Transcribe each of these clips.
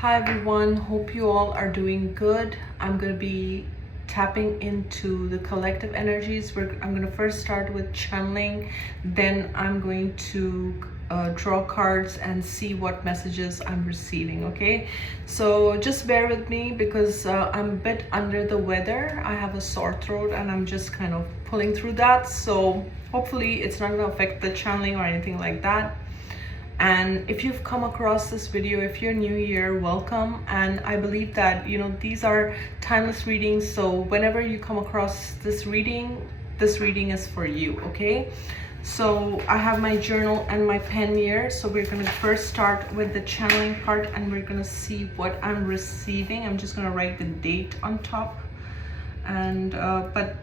Hi everyone, hope you all are doing good. I'm going to be tapping into the collective energies. I'm going to first start with channeling, then I'm going to draw cards and see what messages I'm receiving. Okay, so just bear with me because I'm a bit under the weather. I have a sore throat and I'm just kind of pulling through that, so hopefully it's not going to affect the channeling or anything like that. And if you've come across this video, if you're new here, welcome. And I believe that these are timeless readings, so whenever you come across this reading is for you. Okay, so I have my journal and my pen here, so we're going to first start with the channeling part and we're going to see what I'm receiving. I'm just going to write the date on top, and but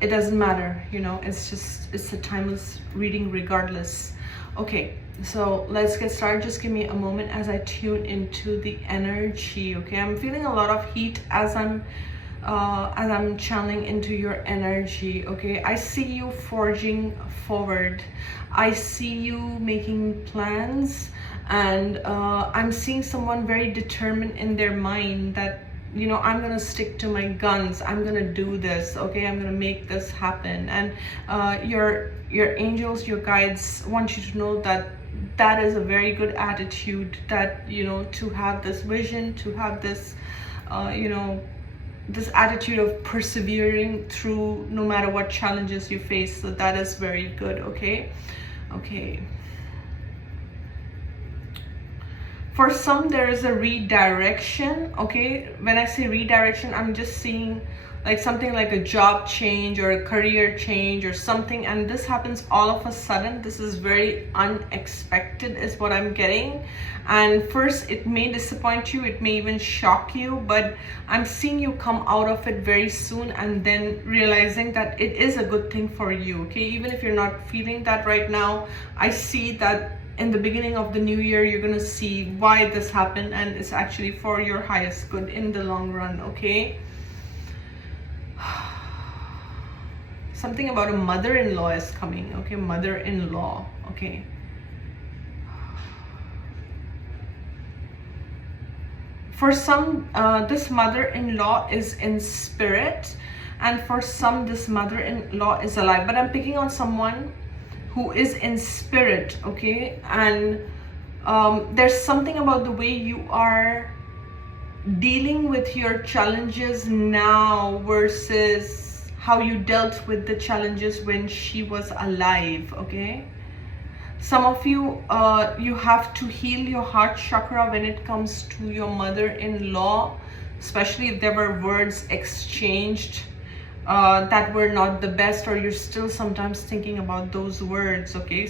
it doesn't matter, it's a timeless reading regardless. Okay, so let's get started. Just give me a moment as I tune into the energy. Okay, I'm feeling a lot of heat as I'm channeling into your energy. Okay, I see you forging forward. I see you making plans, and I'm seeing someone very determined in their mind that I'm gonna stick to my guns. I'm gonna do this. Okay, I'm gonna make this happen. And your angels, your guides want you to know that that is a very good attitude, that to have this vision, to have this this attitude of persevering through no matter what challenges you face. So that is very good. Okay. For some, there is a redirection. Okay, when I say redirection, I'm just seeing like something like a job change or a career change or something, and this happens all of a sudden. This is very unexpected is what I'm getting. And first it may disappoint you, it may even shock you, but I'm seeing you come out of it very soon and then realizing that it is a good thing for you. Okay, even if you're not feeling that right now, I see that in the beginning of the new year you're gonna see why this happened, and it's actually for your highest good in the long run. Okay, something about a mother-in-law is coming. Okay, mother-in-law. Okay, for some this mother-in-law is in spirit, and for some this mother-in-law is alive, but I'm picking on someone who is in spirit. Okay, and there's something about the way you are dealing with your challenges now versus how you dealt with the challenges when she was alive. Okay, some of you you have to heal your heart chakra when it comes to your mother-in-law, especially if there were words exchanged that were not the best, or you're still sometimes thinking about those words. Okay,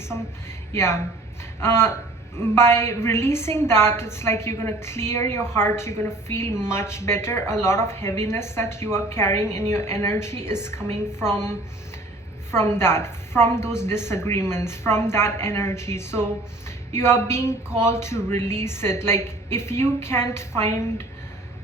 by releasing that, it's like you're gonna clear your heart, you're gonna feel much better. A lot of heaviness that you are carrying in your energy is coming from those disagreements, from that energy. So you are being called to release it. Like, if you can't find,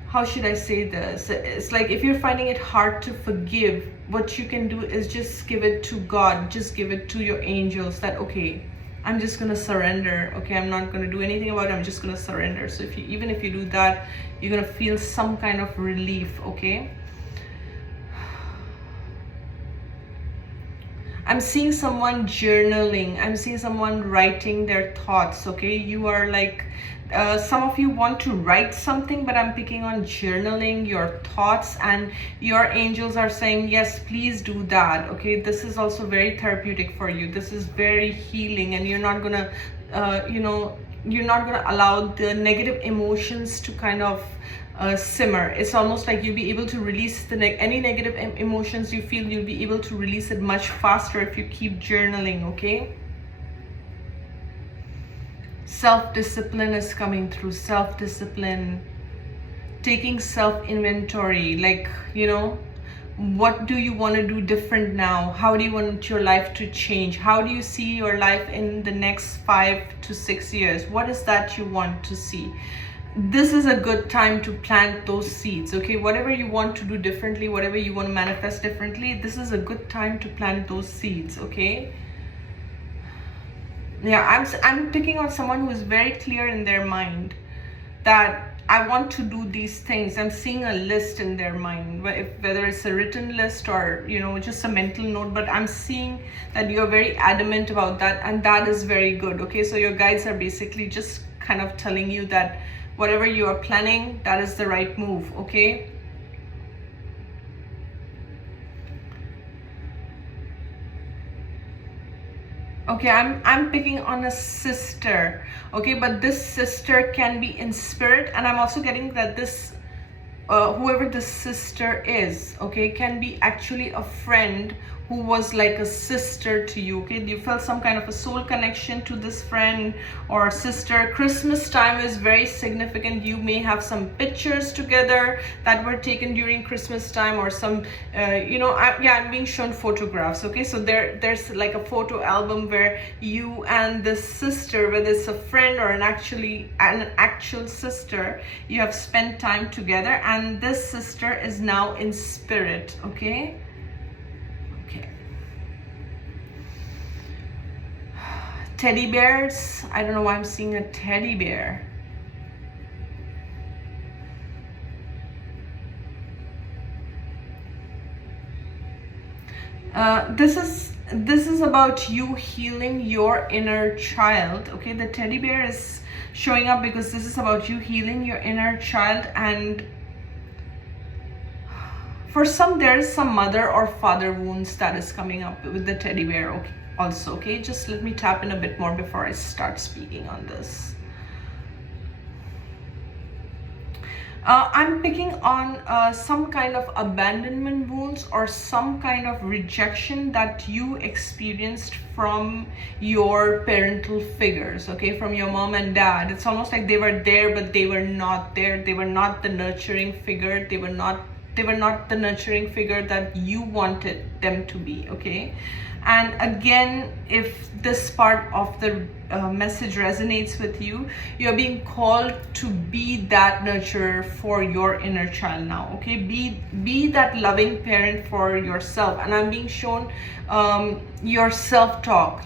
how should I say this? It's like if you're finding it hard to forgive, what you can do is just give it to God, just give it to your angels, that okay, I'm just gonna surrender. Okay, I'm not gonna do anything about it, I'm just gonna surrender. So even if you do that, you're gonna feel some kind of relief. Okay, I'm seeing someone journaling. I'm seeing someone writing their thoughts. Okay, you are like, some of you want to write something, but I'm picking on journaling your thoughts, and your angels are saying yes, please do that. Okay, this is also very therapeutic for you. This is very healing, and you're not gonna you're not gonna allow the negative emotions to kind of simmer. It's almost like you'll be able to release any negative emotions you feel. You'll be able to release it much faster if you keep journaling. Okay, self-discipline is coming through. Self-discipline, taking self-inventory, like what do you want to do different now? How do you want your life to change? How do you see your life in the next 5 to 6 years? What is that you want to see? This is a good time to plant those seeds. Okay, whatever you want to do differently, whatever you want to manifest differently, this is a good time to plant those seeds. Okay, yeah, I'm picking on someone who is very clear in their mind that I want to do these things. I'm seeing a list in their mind, whether it's a written list or, you know, just a mental note, but I'm seeing that you're very adamant about that, and that is very good. Okay, so your guides are basically just kind of telling you that whatever you are planning, that is the right move. Okay. Okay, I'm picking on a sister. Okay, but this sister can be in spirit, and I'm also getting that this whoever the sister is, okay, can be actually a friend who was like a sister to you. Okay, you felt some kind of a soul connection to this friend or sister. Christmas time is very significant. You may have some pictures together that were taken during Christmas time, or some you know, I'm being shown photographs. Okay, so there's like a photo album where you and this sister, whether it's a friend or an actual sister, you have spent time together, and this sister is now in spirit. Okay. Teddy bears. I don't know why I'm seeing a teddy bear. This is about you healing your inner child. Okay, the teddy bear is showing up because this is about you healing your inner child, and for some there is some mother or father wounds that is coming up with the teddy bear. Okay, also. Okay, just let me tap in a bit more before I start speaking on this. I'm picking on some kind of abandonment wounds or some kind of rejection that you experienced from your parental figures. Okay, from your mom and dad. It's almost like they were there, but they were not there. They were not the nurturing figure. They were not the nurturing figure that you wanted them to be. Okay. And again, if this part of the message resonates with you, you're being called to be that nurturer for your inner child now. Okay, be that loving parent for yourself. And I'm being shown your self-talk,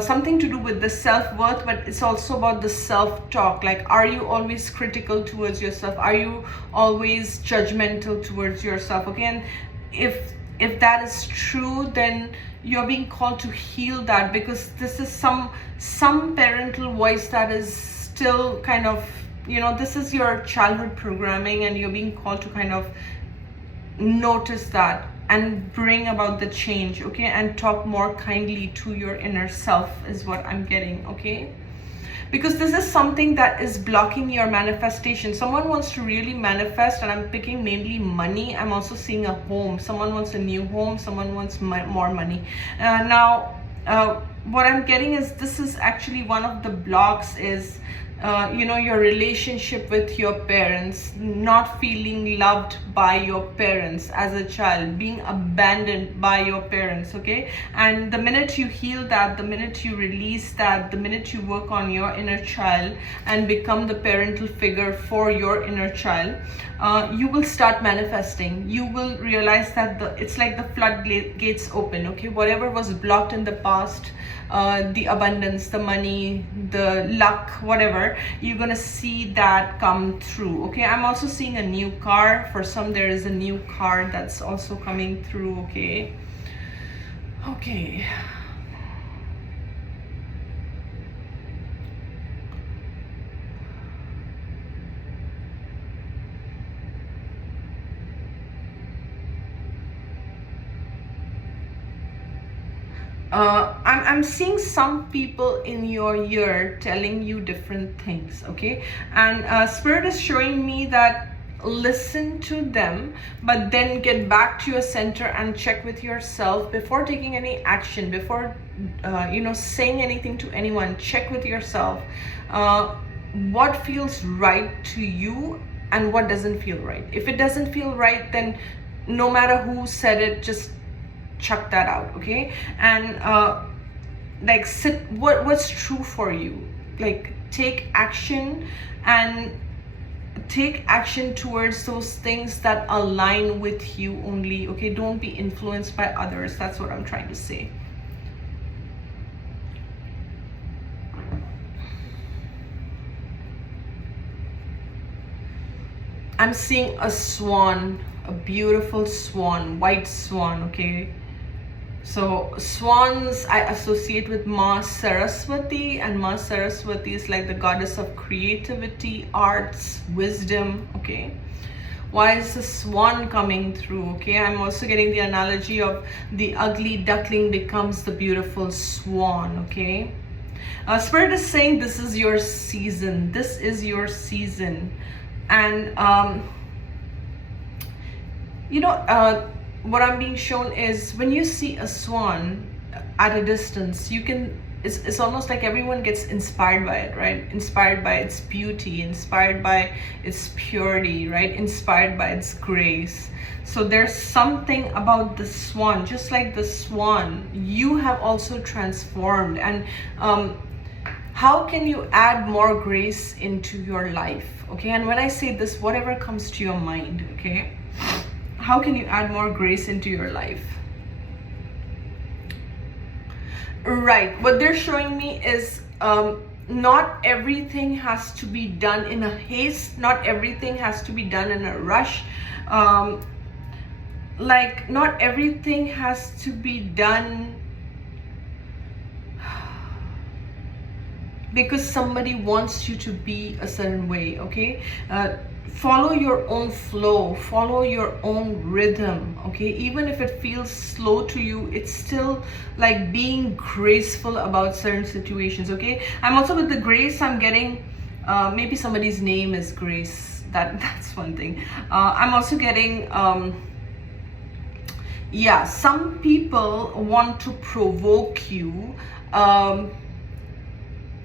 something to do with the self-worth, but it's also about the self-talk. Like, are you always critical towards yourself? Are you always judgmental towards yourself? Okay, and if that is true, then you're being called to heal that, because this is some parental voice that is still kind of, you know, this is your childhood programming, and you're being called to kind of notice that and bring about the change. Okay, and talk more kindly to your inner self is what I'm getting. Okay, because this is something that is blocking your manifestation. Someone wants to really manifest, and I'm picking mainly money. I'm also seeing a home. Someone wants a new home. Someone wants more money. Now, what I'm getting is this is actually one of the blocks is you know, your relationship with your parents, not feeling loved by your parents as a child, being abandoned by your parents. Okay, and the minute you heal that, the minute you release that, the minute you work on your inner child and become the parental figure for your inner child, you will start manifesting. You will realize that it's like the floodgates open. Okay, whatever was blocked in the past, the abundance, the money, the luck, whatever, you're gonna see that come through. Okay, I'm also seeing a new car. For some, there is a new car that's also coming through. Okay. I'm seeing some people in your ear telling you different things. Okay, and Spirit is showing me that listen to them, but then get back to your center and check with yourself before taking any action, before you know, saying anything to anyone. Check with yourself what feels right to you and what doesn't feel right. If it doesn't feel right, then no matter who said it, just chuck that out. Okay, and like sit what's true for you. Like, take action, and take action towards those things that align with you only. Okay, don't be influenced by others. That's what I'm trying to say. I'm seeing a swan, a beautiful swan, white swan, okay? So swans I associate with Ma Saraswati, and Ma Saraswati is like the goddess of creativity, arts, wisdom, okay? Why is the swan coming through? Okay, I'm also getting the analogy of the ugly duckling becomes the beautiful swan. Okay, Spirit is saying this is your season. This is your season. And what I'm being shown is when you see a swan at a distance, you can, it's almost like everyone gets inspired by it, right? Inspired by its beauty, inspired by its purity, right? Inspired by its grace. So there's something about the swan, just like the swan, you have also transformed. And how can you add more grace into your life? Okay, and when I say this, whatever comes to your mind, okay? How can you add more grace into your life? Right, what they're showing me is not everything has to be done in a haste, not everything has to be done in a rush, like not everything has to be done because somebody wants you to be a certain way, okay? Follow your own flow, follow your own rhythm, okay? Even if it feels slow to you, it's still like being graceful about certain situations, okay? I'm also with the grace, I'm getting, maybe somebody's name is Grace, that's one thing. I'm also getting, yeah, some people want to provoke you.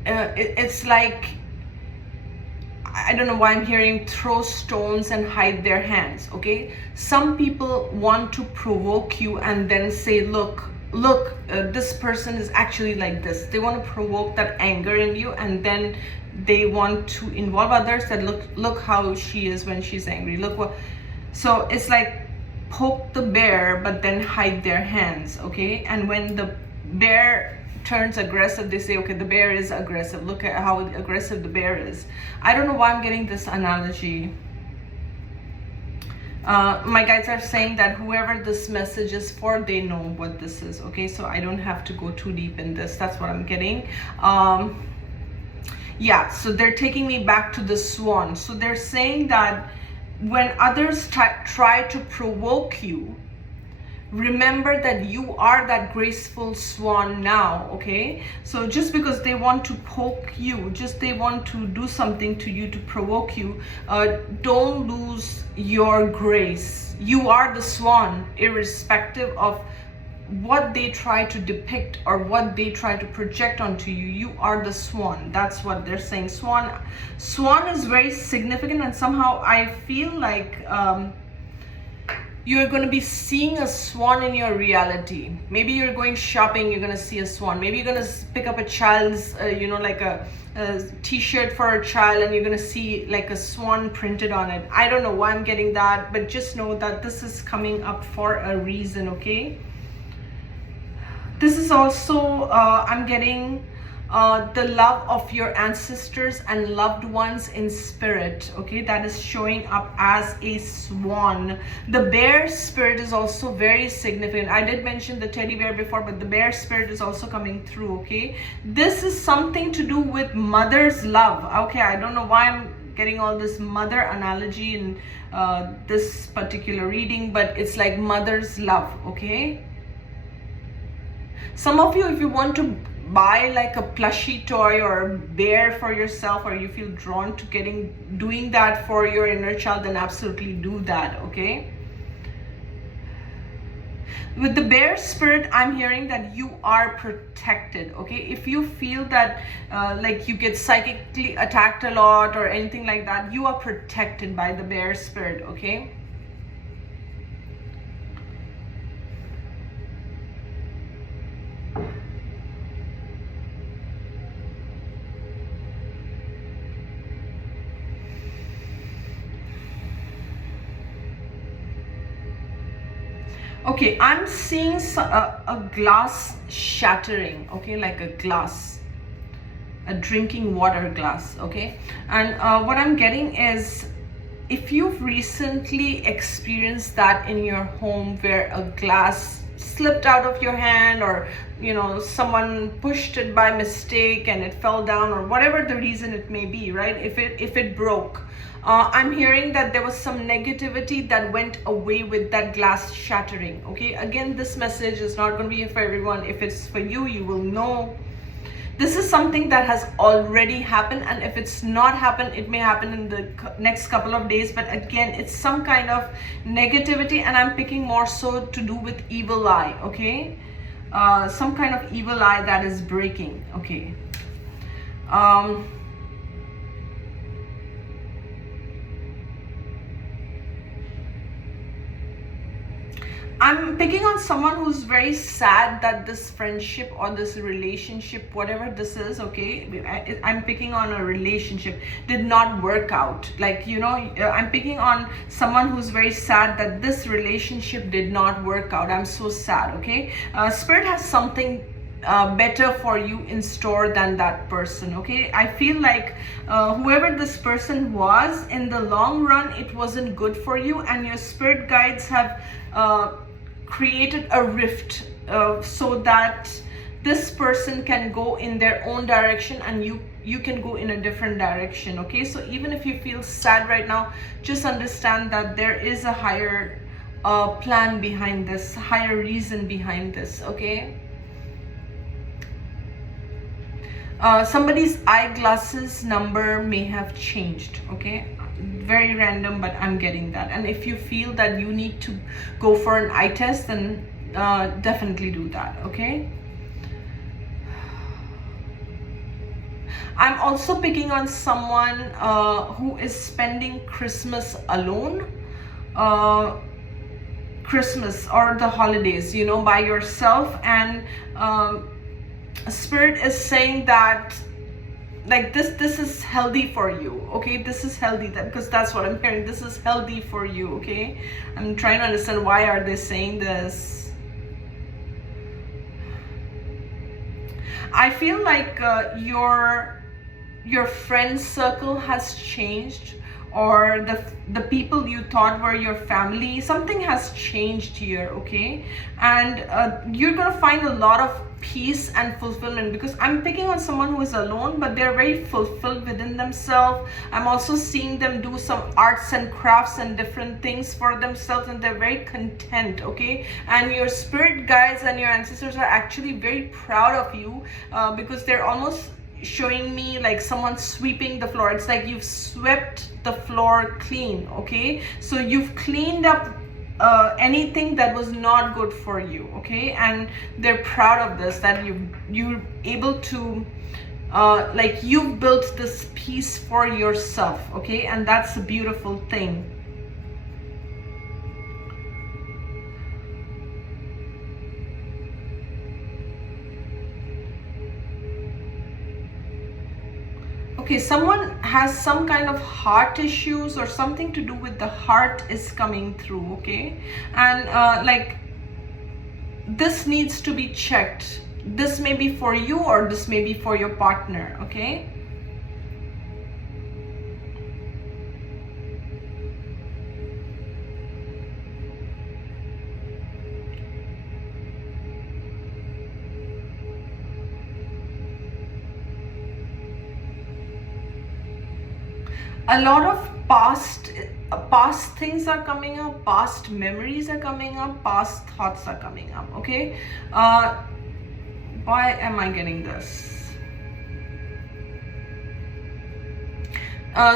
It's like, I don't know why I'm hearing throw stones and hide their hands, okay? Some people want to provoke you and then say, look, this person is actually like this. They want to provoke that anger in you, and then they want to involve others that look how she is when she's angry. Look what, so it's like poke the bear, but then hide their hands, okay? And when the bear turns aggressive, they say, okay, the bear is aggressive. Look at how aggressive the bear is. I don't know why I'm getting this analogy. My guides are saying that whoever this message is for, they know what this is, okay? So I don't have to go too deep in this. That's what I'm getting. Yeah, so they're taking me back to the swan. So they're saying that when others try to provoke you, remember that you are that graceful swan now, okay? So just because they want to poke you, just they want to do something to you to provoke you, don't lose your grace. You are the swan, irrespective of what they try to depict or what they try to project onto you. You are the swan. That's what they're saying. Swan is very significant, and somehow I feel like you're going to be seeing a swan in your reality. Maybe you're going shopping, you're going to see a swan. Maybe you're going to pick up a child's, like a t-shirt for a child, and you're going to see like a swan printed on it. I don't know why I'm getting that, but just know that this is coming up for a reason, okay? This is also, I'm getting the love of your ancestors and loved ones in spirit, okay? That is showing up as a swan. The bear spirit is also very significant. I did mention the teddy bear before, but the bear spirit is also coming through, okay? This is something to do with mother's love, okay? I don't know why I'm getting all this mother analogy in this particular reading, but it's like mother's love, okay? Some of you, if you want to buy like a plushie toy or a bear for yourself, or you feel drawn to doing that for your inner child, then absolutely do that, okay? With the bear spirit, I'm hearing that you are protected, okay? If you feel that like you get psychically attacked a lot or anything like that, you are protected by the bear spirit, okay? Okay, I'm seeing a glass shattering, okay, like a glass, a drinking water glass, okay? And what I'm getting is if you've recently experienced that in your home where a glass slipped out of your hand, or someone pushed it by mistake and it fell down, or whatever the reason it may be, right? If it broke, I'm hearing that there was some negativity that went away with that glass shattering. Okay, again, this message is not going to be for everyone. If it's for you, you will know this is something that has already happened, and if it's not happened, it may happen in the next couple of days. But again, it's some kind of negativity, and I'm picking more so to do with evil eye. Okay, some kind of evil eye that is breaking. Okay. I'm picking on someone who's very sad that this friendship or this relationship, whatever this is, okay, I'm picking on a relationship did not work out. Like, I'm picking on someone who's very sad that this relationship did not work out. I'm so sad, okay? Spirit has something better for you in store than that person. Okay, I feel like whoever this person was, in the long run it wasn't good for you, and your spirit guides have created a rift so that this person can go in their own direction and you can go in a different direction. Okay, so even if you feel sad right now, just understand that there is a higher plan behind this, higher reason behind this. Okay, somebody's eyeglasses number may have changed. Okay, very random, but I'm getting that. And if you feel that you need to go for an eye test, then definitely do that. Okay, I'm also picking on someone who is spending Christmas alone, Christmas or the holidays, by yourself. And Spirit is saying that, like, this is healthy for you. Okay, this is healthy, because that's what I'm hearing. This is healthy for you. Okay, I'm trying to understand why are they saying this. I feel like your friend circle has changed, or the people you thought were your family, something has changed here. Okay, and you're gonna find a lot of peace and fulfillment, because I'm picking on someone who is alone, but they're very fulfilled within themselves. I'm also seeing them do some arts and crafts and different things for themselves, and they're very content. Okay, and your spirit guides and your ancestors are actually very proud of you, because they're almost showing me like someone sweeping the floor. It's like you've swept the floor clean. Okay, so you've cleaned up anything that was not good for you. Okay, and they're proud of this, that you're able to like, you've built this peace for yourself. Okay, and that's a beautiful thing. Okay, someone has some kind of heart issues, or something to do with the heart is coming through. Okay, and like, this needs to be checked. This may be for you, or this may be for your partner. Okay, a lot of past things are coming up, past memories are coming up, past thoughts are coming up. Okay, why am I getting this?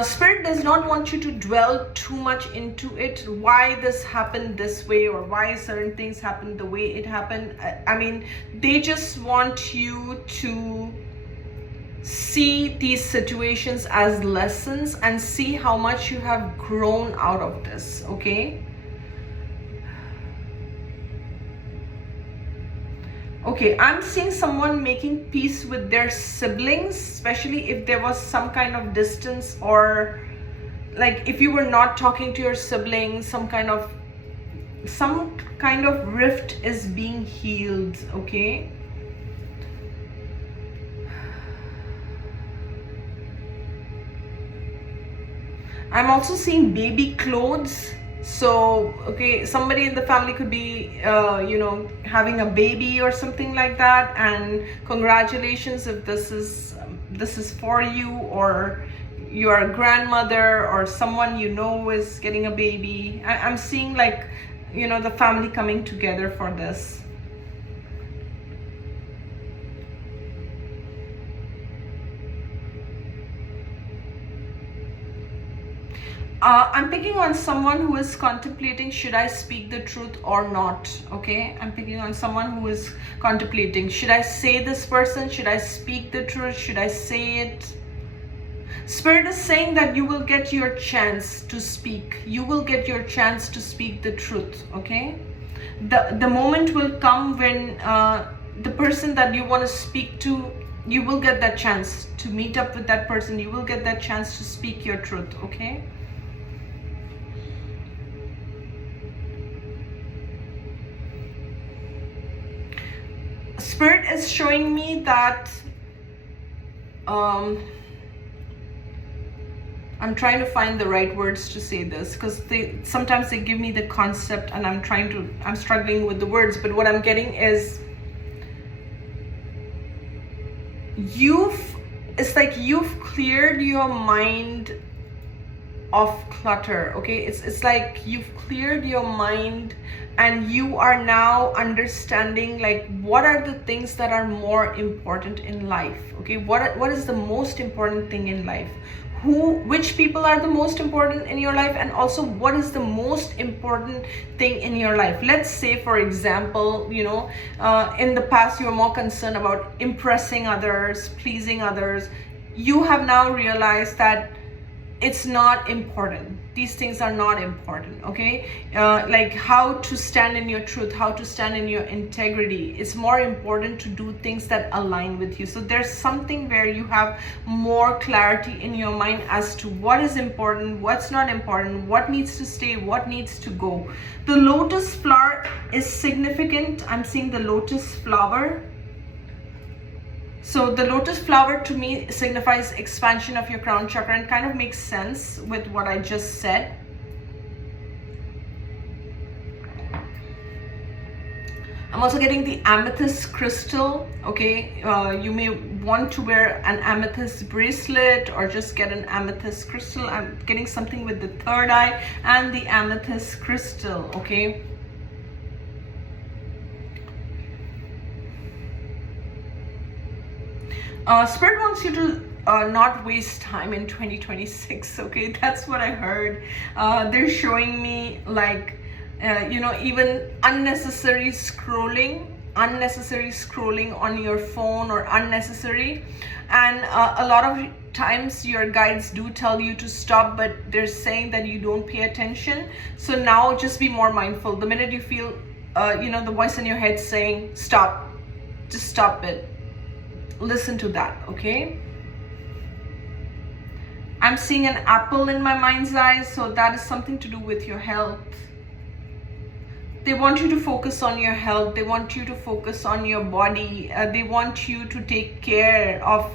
Spirit does not want you to dwell too much into it, why this happened this way, or why certain things happened the way it happened. I mean, they just want you to see these situations as lessons and see how much you have grown out of this. Okay, okay, I'm seeing someone making peace with their siblings, especially if there was some kind of distance, or like if you were not talking to your siblings, some kind of rift is being healed. Okay, I'm also seeing baby clothes. So, okay, somebody in the family could be, having a baby or something like that. And congratulations if this is for you, or your grandmother or someone you know is getting a baby. I'm seeing like, the family coming together for this. I'm picking on someone who is contemplating, should I speak the truth or not? Okay, I'm picking on someone who is contemplating, should I say this person? Should I speak the truth? Should I say it? Spirit is saying that you will get your chance to speak. You will get your chance to speak the truth, okay? The moment will come when the person that you want to speak to, you will get that chance to meet up with that person. You will get that chance to speak your truth, okay? Spirit is showing me that I'm trying to find the right words to say this, because sometimes they give me the concept and I'm struggling with the words, but what I'm getting is it's like you've cleared your mind of clutter, okay? It's like you've cleared your mind and you are now understanding like what are the things that are more important in life, okay? What is the most important thing in life? Which people are the most important in your life, and also what is the most important thing in your life? Let's say, for example, in the past you were more concerned about impressing others, pleasing others. You have now realized that it's not important. These things are not important, okay? Like how to stand in your truth, how to stand in your integrity. It's more important to do things that align with you. So there's something where you have more clarity in your mind as to what is important, what's not important, what needs to stay, what needs to go. The lotus flower is significant. I'm seeing the lotus flower. So the lotus flower to me signifies expansion of your crown chakra and kind of makes sense with what I just said. I'm also getting the amethyst crystal, okay? You may want to wear an amethyst bracelet or just get an amethyst crystal. I'm getting something with the third eye and the amethyst crystal, okay? Spirit wants you to not waste time in 2026, okay? That's what I heard. They're showing me like, even unnecessary scrolling on your phone or unnecessary. And a lot of times your guides do tell you to stop, but they're saying that you don't pay attention. So now just be more mindful. The minute you feel, the voice in your head saying, stop, just stop it. Listen to that, okay? I'm seeing an apple in my mind's eye, so that is something to do with your health. They want you to focus on your health. They want you to focus on your body. They want you to take care of,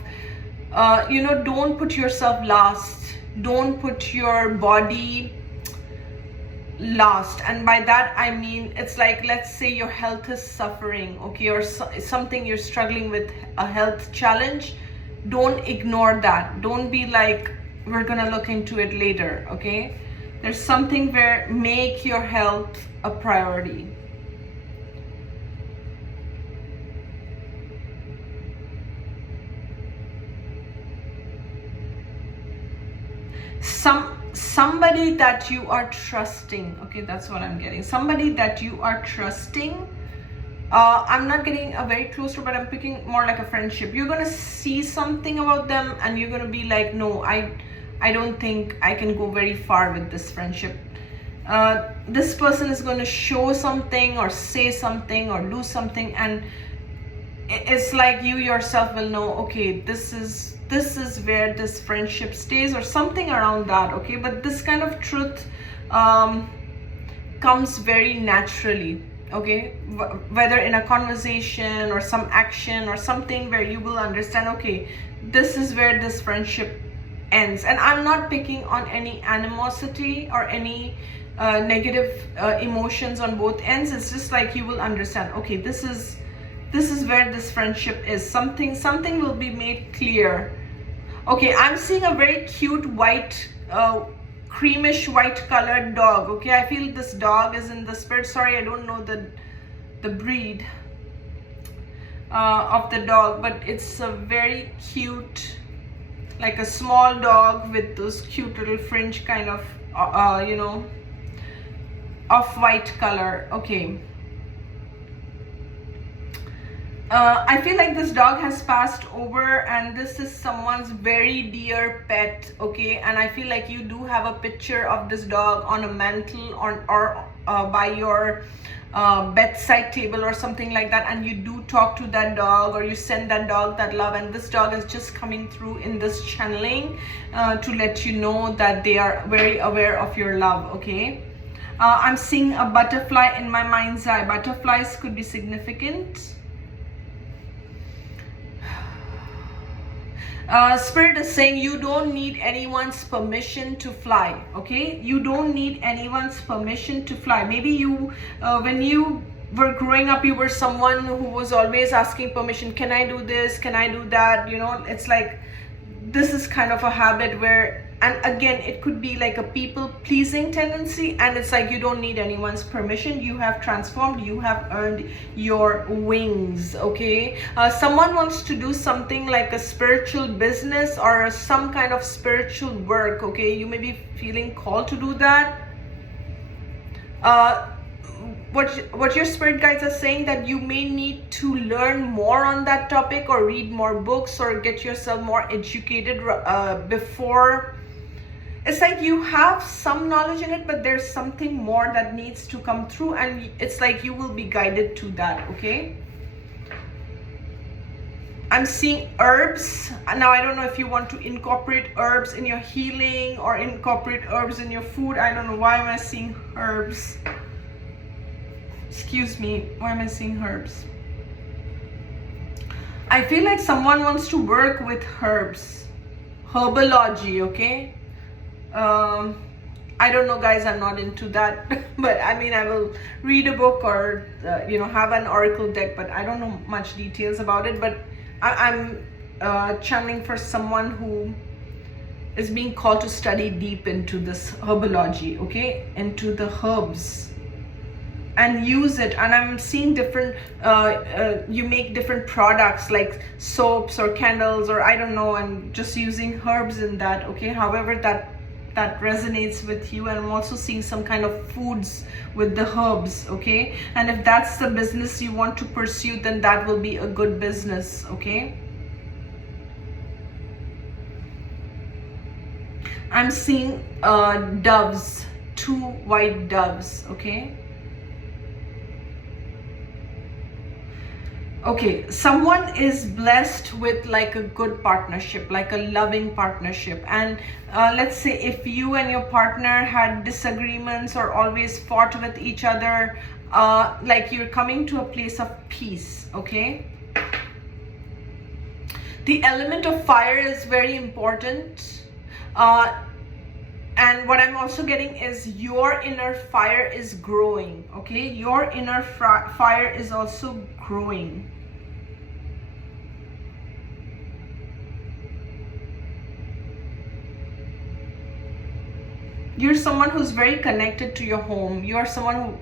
don't put yourself last. Don't put your body last. And by that I mean, it's like, let's say your health is suffering, okay, or something you're struggling with, a health challenge. Don't ignore that. Don't be like, we're gonna look into it later, okay? There's something where make your health a priority. Somebody that you are trusting, okay, that's what I'm getting. Somebody that you are trusting. I'm not getting a very close to, but I'm picking more like a friendship. You're gonna see something about them and you're gonna be like, no, I don't think I can go very far with this friendship. This person is going to show something or say something or do something, and it's like you yourself will know, okay, this is where this friendship stays, or something around that, okay? But this kind of truth comes very naturally, okay? Whether in a conversation or some action or something where you will understand, okay, this is where this friendship ends. And I'm not picking on any animosity or any negative emotions on both ends. It's just like you will understand, okay, this is where this friendship is. Something will be made clear. Okay, I'm seeing a very cute white, creamish white colored dog. Okay, I feel this dog is in the spirit. Sorry, I don't know the breed of the dog, but it's a very cute, like a small dog with those cute little fringe kind of, you know, off-white color. Okay. I feel like this dog has passed over and this is someone's very dear pet, okay? And I feel like you do have a picture of this dog on a mantle or by your bedside table or something like that, and you do talk to that dog or you send that dog that love, and this dog is just coming through in this channeling to let you know that they are very aware of your love, okay? I'm seeing a butterfly in my mind's eye. Butterflies could be significant. Spirit is saying you don't need anyone's permission to fly, okay? You don't need anyone's permission to fly. Maybe you, when you were growing up, you were someone who was always asking permission. Can I do this? Can I do that? You know, it's like, this is kind of a habit where, and again, it could be like a people-pleasing tendency, and it's like you don't need anyone's permission. You have transformed, you have earned your wings, okay? Someone wants to do something like a spiritual business or some kind of spiritual work, okay? You may be feeling called to do that. What your spirit guides are saying, that you may need to learn more on that topic or read more books or get yourself more educated before. It's like you have some knowledge in it, but there's something more that needs to come through, and it's like you will be guided to that, okay? I'm seeing herbs. Now, I don't know if you want to incorporate herbs in your healing or incorporate herbs in your food. I don't know. Why am I seeing herbs? Excuse me. Why am I seeing herbs? I feel like someone wants to work with herbs. Herbology, okay? I don't know, guys, I'm not into that, but I mean, I will read a book or you know, have an oracle deck, but I don't know much details about it. But I'm channeling for someone who is being called to study deep into this herbology, okay, into the herbs, and use it. And I'm seeing different you make different products like soaps or candles or I don't know, and just using herbs in that, okay, however that resonates with you. And I'm also seeing some kind of foods with the herbs, okay? And if that's the business you want to pursue, then that will be a good business, okay? I'm seeing doves, 2 white doves, okay? Okay, someone is blessed with like a good partnership, like a loving partnership. And let's say if you and your partner had disagreements or always fought with each other, like you're coming to a place of peace, okay? The element of fire is very important. And what I'm also getting is your inner fire is growing, okay? Your inner fire is also growing. You're someone who's very connected to your home. You're someone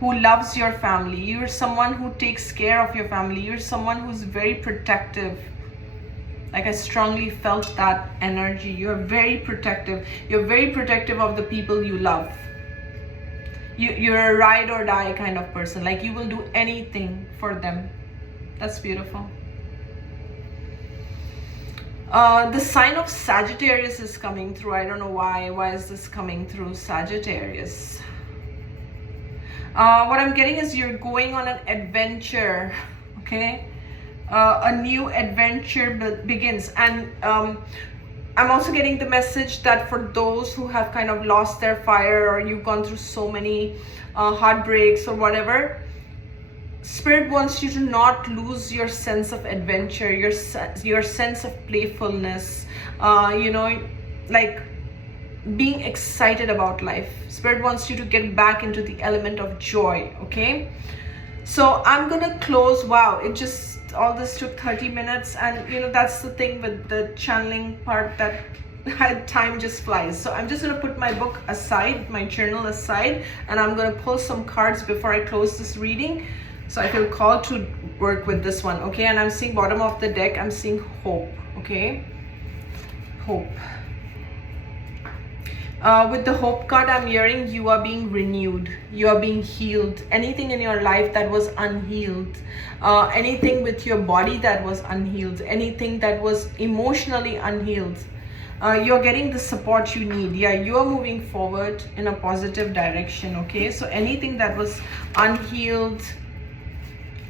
who loves your family. You're someone who takes care of your family. You're someone who's very protective. Like, I strongly felt that energy. You're very protective. You're very protective of the people you love. You're a ride or die kind of person. Like, you will do anything for them. That's beautiful. The sign of Sagittarius is coming through. I don't know why. Why is this coming through, Sagittarius? What I'm getting is you're going on an adventure, okay? A new adventure begins. And I'm also getting the message that for those who have kind of lost their fire, or you've gone through so many heartbreaks or whatever, Spirit wants you to not lose your sense of adventure, your sense of playfulness. You know, like being excited about life. Spirit wants you to get back into the element of joy. Okay, so I'm gonna close. Wow, it just, all this took 30 minutes, and you know, that's the thing with the channeling part, that time just flies. So I'm just gonna put my book aside, my journal aside, and I'm gonna pull some cards before I close this reading. So I feel called to work with this one. Okay, and I'm seeing bottom of the deck, I'm seeing hope. Okay, hope. With the hope card, I'm hearing you are being renewed, you are being healed. Anything in your life that was unhealed, anything with your body that was unhealed, anything that was emotionally unhealed, you're getting the support you need. Yeah, you are moving forward in a positive direction. Okay, so anything that was unhealed,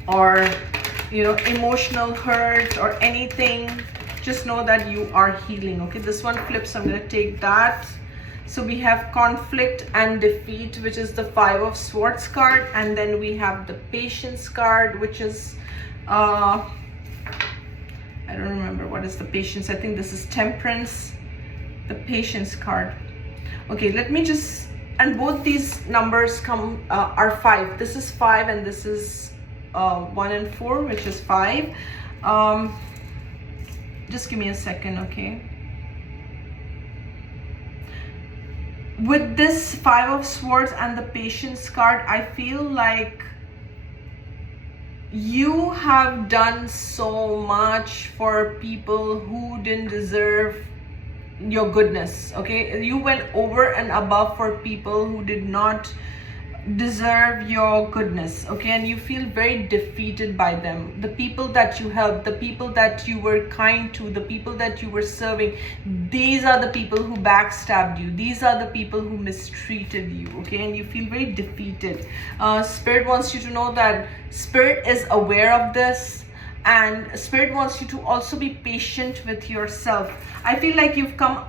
or you know, emotional hurt or anything, just know that you are healing. Okay, this one flips, I'm going to take that. So we have conflict and defeat, which is the 5 of Swords card, and then we have the patience card, which is I don't remember what is the patience. I think this is temperance, the patience card. Okay, let me just, and both these numbers come are 5. This is 5 and this is 1 and 4, which is 5. Just give me a second. Okay, with this 5 of Swords and the patience card, I feel like you have done so much for people who didn't deserve your goodness. Okay, you went over and above for people who did not deserve your goodness. Okay, and you feel very defeated by them. The people that you helped, the people that you were kind to, the people that you were serving, these are the people who backstabbed you, these are the people who mistreated you. Okay, and you feel very defeated. Spirit wants you to know that Spirit is aware of this, and Spirit wants you to also be patient with yourself. I feel like you've come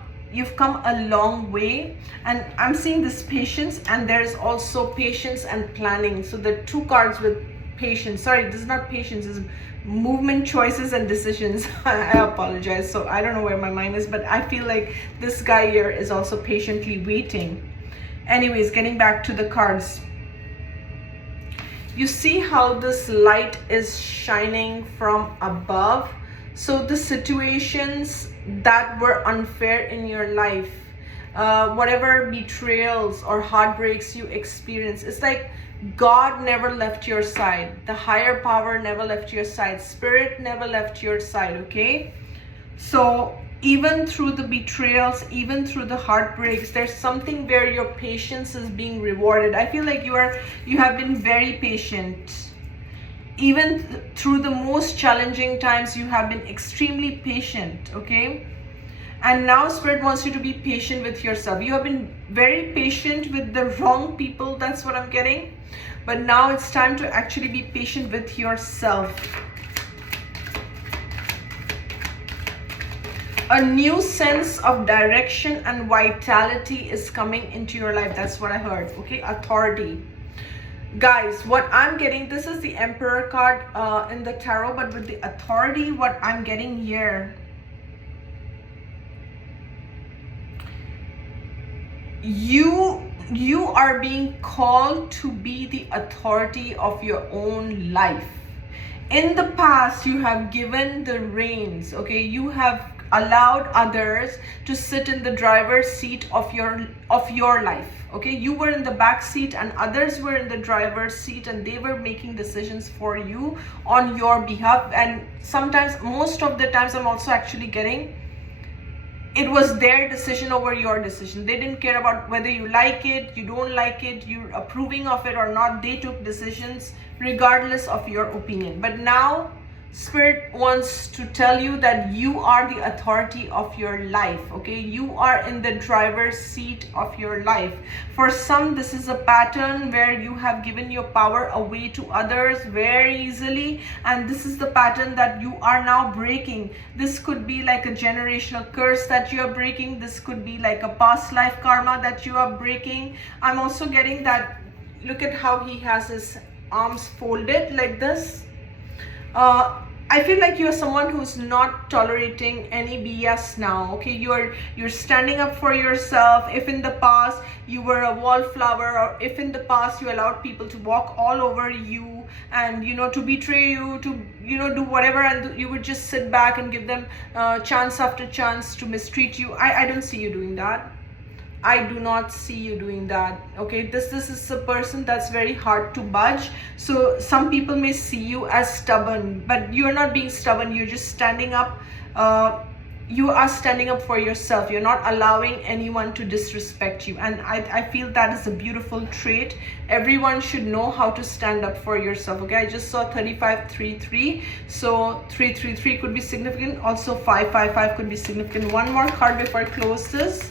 a long way, and I'm seeing this patience, and there's also patience and planning. So the 2 cards with patience, sorry, this is not patience, this is movement, choices and decisions. I apologize. So I don't know where my mind is, but I feel like this guy here is also patiently waiting. Anyways, getting back to the cards, you see how this light is shining from above. So the situations that were unfair in your life, whatever betrayals or heartbreaks you experience, it's like God never left your side. The higher power never left your side. Spirit never left your side. Okay, so even through the betrayals, even through the heartbreaks, there's something where your patience is being rewarded. I feel like you have been very patient. Even through the most challenging times, you have been extremely patient. Okay, and now Spirit wants you to be patient with yourself. You have been very patient with the wrong people, that's what I'm getting, but now it's time to actually be patient with yourself. A new sense of direction and vitality is coming into your life. That's what I heard. Okay, authority. Guys, what I'm getting, this is the Emperor card in the tarot, but with the authority, what I'm getting here, you are being called to be the authority of your own life. In the past, you have given the reins. Okay, you have allowed others to sit in the driver's seat of your life. Okay, you were in the back seat and others were in the driver's seat, and they were making decisions for you on your behalf. And sometimes, most of the times, I'm also actually getting, it was their decision over your decision. They didn't care about whether you like it, you don't like it, you're approving of it or not. They took decisions regardless of your opinion. But now Spirit wants to tell you that you are the authority of your life. Okay, you are in the driver's seat of your life. For some, this is a pattern where you have given your power away to others very easily, and this is the pattern that you are now breaking. This could be like a generational curse that you are breaking. This could be like a past life karma that you are breaking. I'm also getting that, look at how he has his arms folded like this. I feel like you're someone who's not tolerating any BS now. Okay, you're standing up for yourself. If in the past you were a wallflower, or if in the past you allowed people to walk all over you and to betray you, to do whatever, and you would just sit back and give them chance after chance to mistreat you, I don't see you doing that. I do not see you doing that. Okay, this is a person that's very hard to budge. So some people may see you as stubborn, but you're not being stubborn. You're just standing up. You are standing up for yourself. You're not allowing anyone to disrespect you, and I feel that is a beautiful trait. Everyone should know how to stand up for yourself. Okay, I just saw 3533, so 333 could be significant. Also 555 could be significant. One more card before I close this.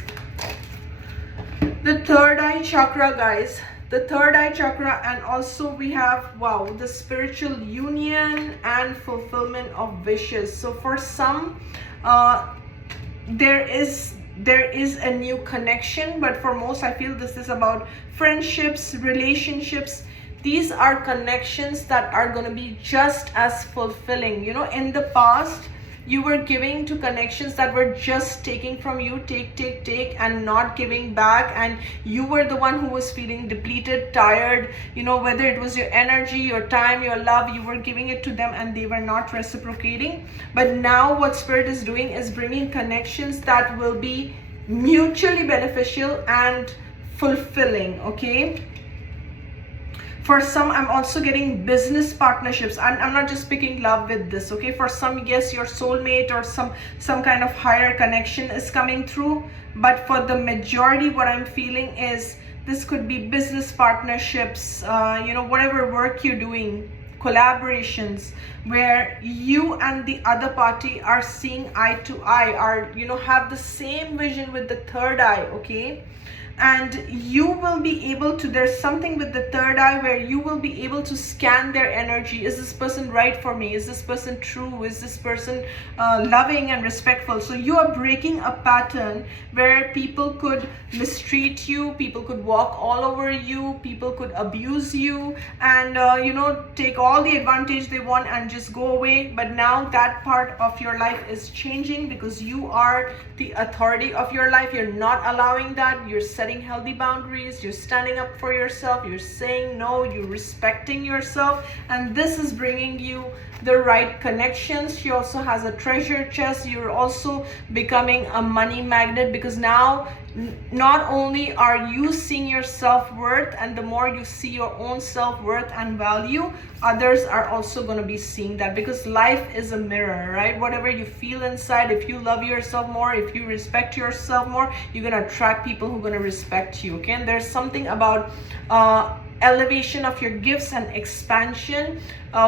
The third eye chakra, guys. The third eye chakra, and also we have, wow, the spiritual union and fulfillment of wishes. So for some, there is a new connection, but for most, I feel this is about friendships, relationships. These are connections that are going to be just as fulfilling. In the past, you were giving to connections that were just taking from you, take, and not giving back. And you were the one who was feeling depleted, tired, whether it was your energy, your time, your love, you were giving it to them and they were not reciprocating. But now what Spirit is doing is bringing connections that will be mutually beneficial and fulfilling, okay? For some, I'm also getting business partnerships. I'm not just picking love with this, okay? For some, yes, your soulmate or some kind of higher connection is coming through. But for the majority, what I'm feeling is this could be business partnerships, whatever work you're doing, collaborations, where you and the other party are seeing eye to eye, are, have the same vision with the third eye, okay? And you will be able to, there's something with the third eye where you will be able to scan their energy. Is this person right for me? Is this person true? Is this person loving and respectful? So you are breaking a pattern where people could mistreat you, people could walk all over you, people could abuse you, and take all the advantage they want and just go away. But now that part of your life is changing because you are the authority of your life. You're not allowing that. You're setting healthy boundaries, you're standing up for yourself, you're saying no, you're respecting yourself, and this is bringing you the right connections. She also has a treasure chest. You're also becoming a money magnet, because now not only are you seeing your self-worth, and the more you see your own self-worth and value, others are also going to be seeing that, because life is a mirror, right? Whatever you feel inside, if you love yourself more, if you respect yourself more, you're going to attract people who are going to respect you, okay? And there's something about elevation of your gifts and expansion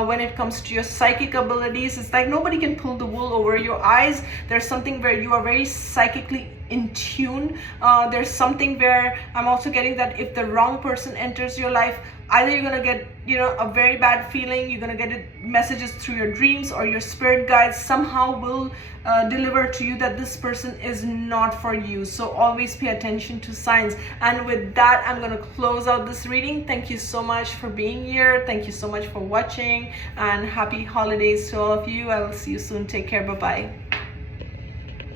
when it comes to your psychic abilities. It's like nobody can pull the wool over your eyes. There's something where you are very psychically in tune. There's something where I'm also getting that if the wrong person enters your life, either you're gonna get a very bad feeling, you're gonna get messages through your dreams, or your spirit guides somehow will deliver to you that this person is not for you. So always pay attention to signs. And with that, I'm gonna close out this reading. Thank you so much for being here. Thank you so much for watching, and happy holidays to all of you. I will see you soon. Take care. Bye bye.